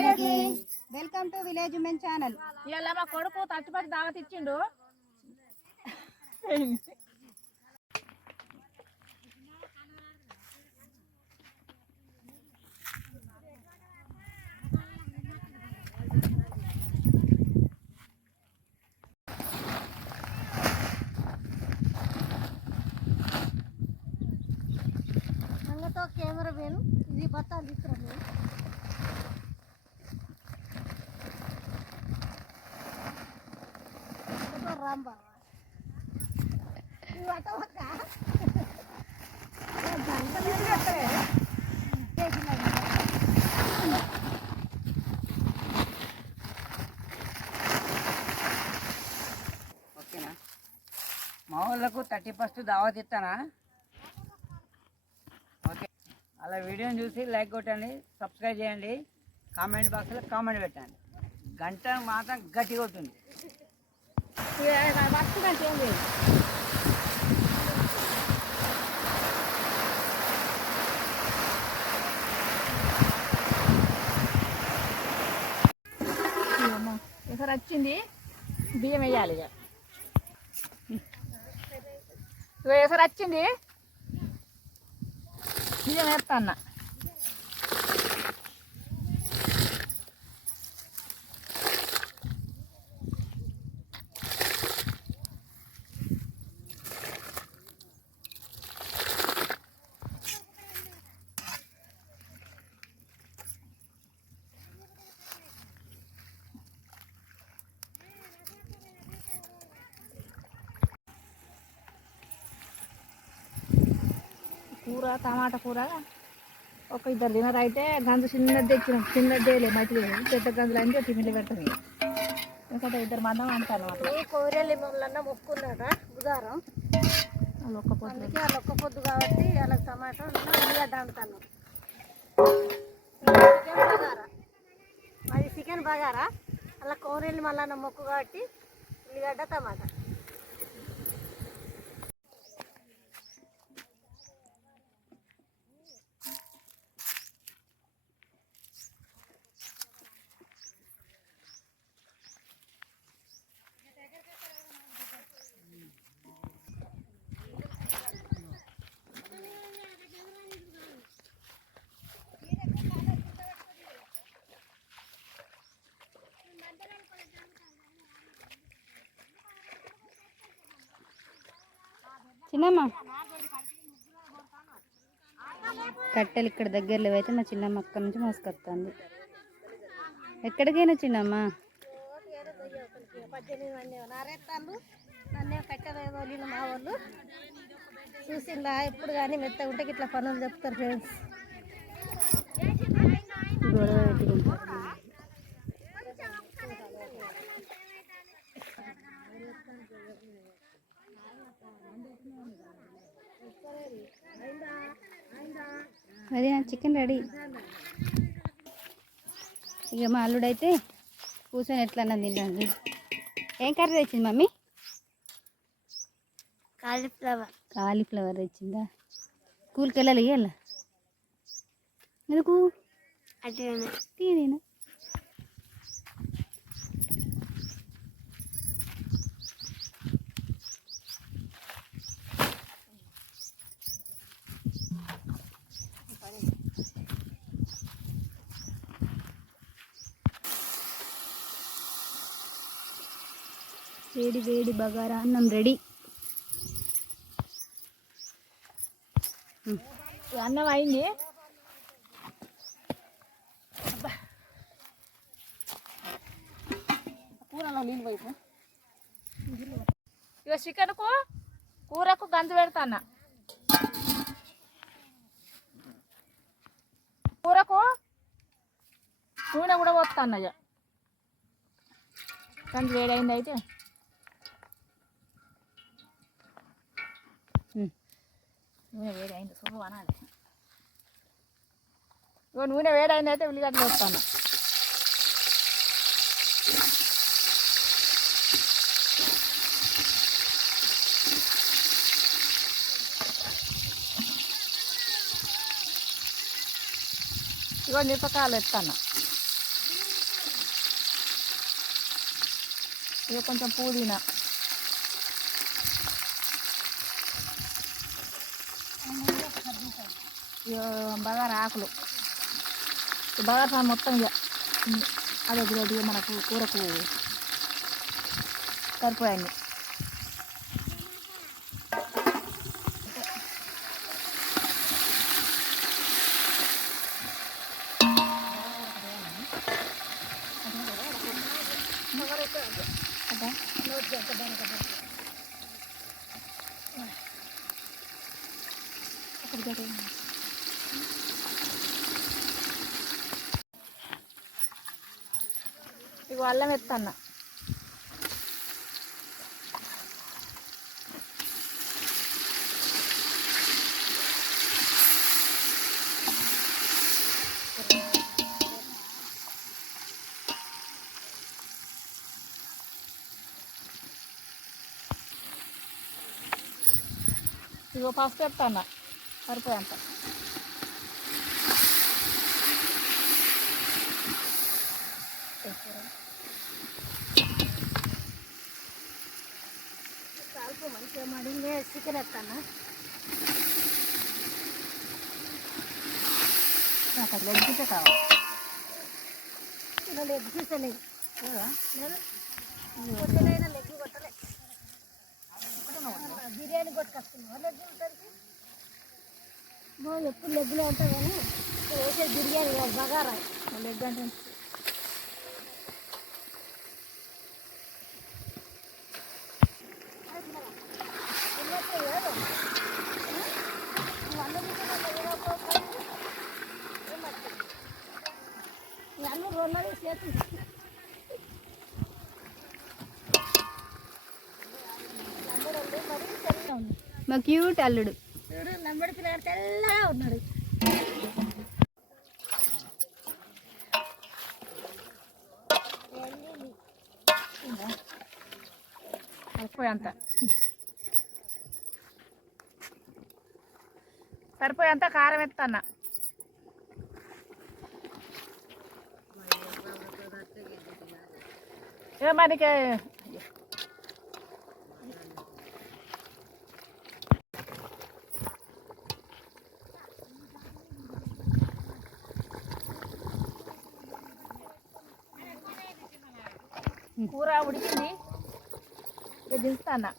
అందరికీ welcome to village women channel. ఇలా మా కొడుకు తట్టుపడి దావత్ ఇచ్చిండు. సంగతో కెమెరా వేను ఇది బత్తాలు తీసుకురా రాంబా ఓకేనా? మా వాళ్ళకు 31st దావత్ ఇస్తానా? ఓకే, అలా వీడియోని చూసి లైక్ కొట్టండి, సబ్స్క్రైబ్ చేయండి, కామెంట్ బాక్స్లో కామెంట్ పెట్టండి. గంట మాత్రం గట్టిగా అవుతుంది. ఒకసారి వచ్చింది బియ్యం వేయాలి. ఇక ఒకసారి వచ్చింది బియ్యం వేస్తా అన్న. కూర టమాటా కూర ఒక ఇద్దరు తినరు. అయితే గంజు చిన్నది తెచ్చినాం, చిన్నది తేలే మట్టి పెద్ద గంజులు అంటే టిఫిన్లు పెడతాం. ఎందుకంటే ఇద్దరు మందం అంటారు. కోరెల్లి మమ్మల్ని మొక్కున్నారా బుధారం, ఒక్క పొద్దు వాళ్ళు ఒక్క పొద్దు కాబట్టి వాళ్ళకి టమాటా ఉల్లిగడ్డ వండుతాను. చికెన్ బగారా, అది చికెన్ బగారా. అలా కోరెల్లి మళ్ళీ మొక్కు కాబట్టి ఉల్లిగడ్డ టమాటా. చిన్నమ్మ కట్టెలు ఇక్కడ దగ్గరలో అయితే మా చిన్నమ్మ అక్కడ నుంచి మోసుకొస్తుంది. ఎక్కడికైనా చిన్నమ్మ 18 మంది నారేస్తాను. నన్నే కట్టెలు మా వాళ్ళు చూసిందా ఎప్పుడు కానీ మెత్త ఉంటే ఇట్లా పనులు చెప్తారు ఫ్రెండ్స్. గొడవ పెట్టి అదే చికెన్ రెడీ. ఇక మా అల్లుడైతే కూర్చొని ఎట్లా అన్నది తింటాను. ఏం కర్రీ తెచ్చింది మమ్మీ? కాలీఫ్లవర్ తెచ్చిందా? స్కూల్కి వెళ్ళాలి ఇవ్వాల ఎందుకు తీరేనా? వేడి వేడి బగారా అన్నం రెడీ. అన్నం అయింది. కూరలో నీళ్ళు పోయి ఇక చికెన్కు కూరకు గంజు పెడతా అన్న. కూరకు నూనె కూడా పోస్తా అన్నయ్య. గంజు వేడైంది అయితే నూనె వేడైంది సొమ్ము అనాలి. ఇగో నూనె వేడైంది అయితే ఉల్లిగడ్డలు వస్తాను. ఇగో మిరపకాయలు ఎత్తాను. ఇక కొంచెం పుదీనా, ఇక బగారా ఆకులు, బగారా మొత్తం ఇక అదే ఇక మనకు కూరకు సరిపోయాయి. ఇక అల్లం ఎత్తన్నా, ఇగో పసుపు ఎత్తన్నా సరిపోయేంత. కాల్పు మంచిగా మడిగే చికెన్ ఎత్తాను. నాకు అట్లా ఎగ్గితే కావాలి. ఇలా లెగ్ తీసలేదు కొట్టలైనా లెగ్ కొట్టలే. బిర్యానీ కొట్టుకొస్తున్నావు లెగ్ ఉంటుంది. ఎప్పుడు లెగ్లో ఉంటుంది కానీ వేసే బిర్యానీ కాదు బగారా. లెగ్ అంటే అన్నీ రోజులు చేతి మా క్యూట్ అల్లుడు. చూడు లంబడి పిల్లగాడు తెల్లగా ఉన్నాడు. సరిపోయేంత సరిపోయేంత కారం ఎత్తన్నా. ఏ మనకి కూర ఉడికింది, ఇక దించుతాన్నా.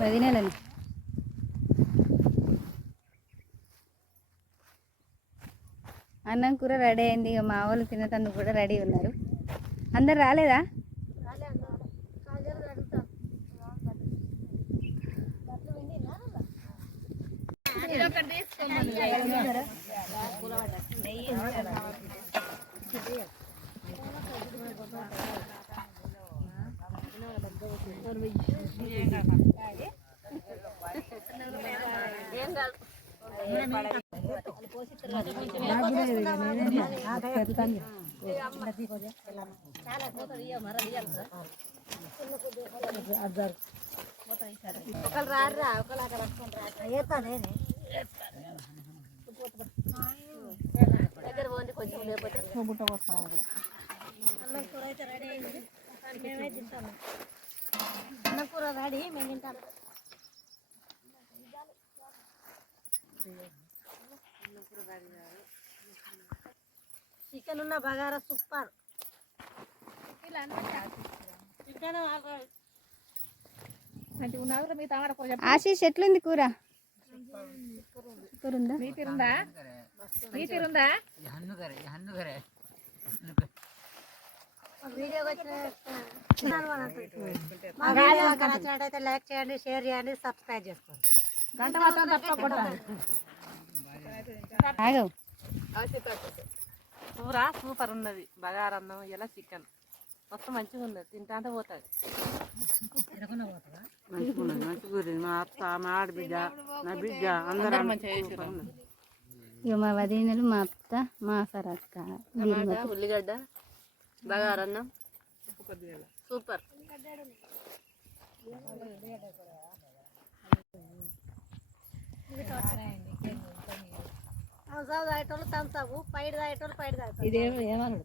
వదినేలని అన్నం కూర రెడీ అయింది. ఇక మా వాళ్ళు తినేటందుకు కూడా రెడీ ఉన్నారు. అందరు రాలేదా? ఒకళ్ళు రారా ఒకళ్ళు అక్కడ పట్టుకొని రా ఏతానే దగ్గర పోండి కొంచెం లేకపోతే. అన్నం కూర అయితే రెడీ అయింది, మేమే తింటాము. అన్నం కూర రెడీ, మేము తింటాము. చికెన్ ఉన్న బగారా సూపర్. చికెన్ మీ టమాటా కూర ఆశీష్ ఎట్లుంది కూర? సూపర్ ఉందా? మీ తీరుందా? మీ తీరుందా? వీడియో నచ్చినట్టయితే లైక్ చేయండి, షేర్ చేయండి, సబ్స్క్రైబ్ చేసుకోండి. గంట మాత్రం తప్పకుండా ఆగవు. కూర సూపర్ ఉన్నది బగారన్నం ఇలా చికెన్ మొత్తం మంచిగా ఉన్నది తింటా అంటే పోతుంది మా అత్త మా ఆడబిడ్డ నా బిడ్డ అందరూ మంచిగా ఇక మా వదినలు మా అత్త మా సరక్క ఉల్లిగడ్డ బగారన్నం సూపర్ అవసరం తాగేటోళ్ళు తంసాపు పైడి తాగేటోళ్ళు పైడి తాగుతారు ఇదేమో ఏమన్నా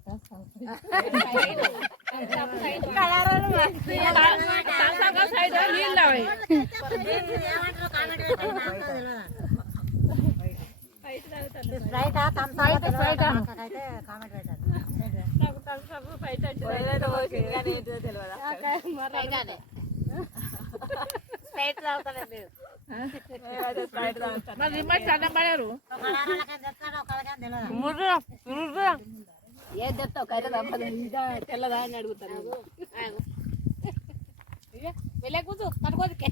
ఏ చెప్తావు కైతే తప్పదు తెల్లదా అని అడుగుతాను వెళ్ళే కూర్చో కనుకోదికే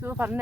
సూపర్